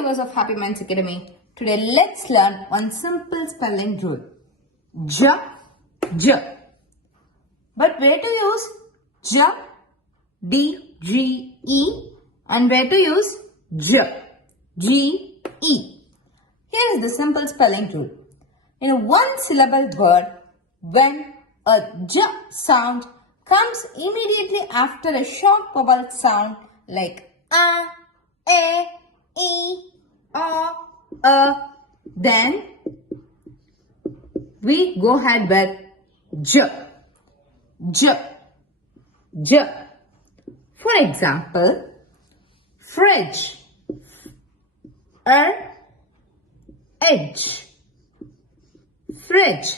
viewers of Happy Minds Academy. Today let's learn one simple spelling rule. J, J. But where to use J, D, G, E and where to use J, G, E. Here is the simple spelling rule. In a one syllable word, when a J sound comes immediately after a short vowel sound like A, E, O, then we go ahead with J, J, J. For example, fridge, edge, fridge.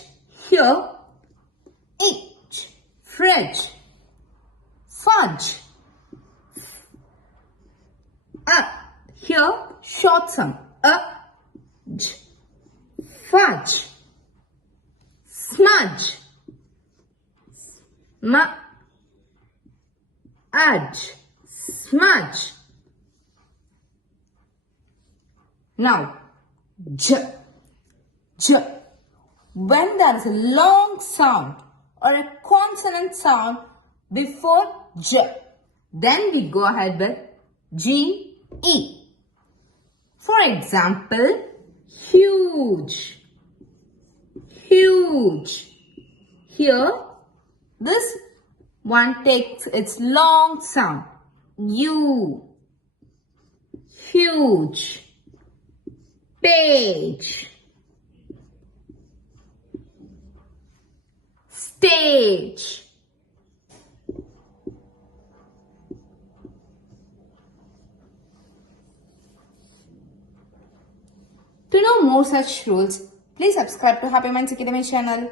Here, H, fridge, fudge. Here, short sound, j, fudge, smudge, edge, smudge. Now, j, j. When there is a long sound or a consonant sound before j, then we go ahead with G, E. For example, huge, huge. Here, this one takes its long sound, U, huge, page, stage. To know more such rules, please subscribe to Happy Minds Academy channel.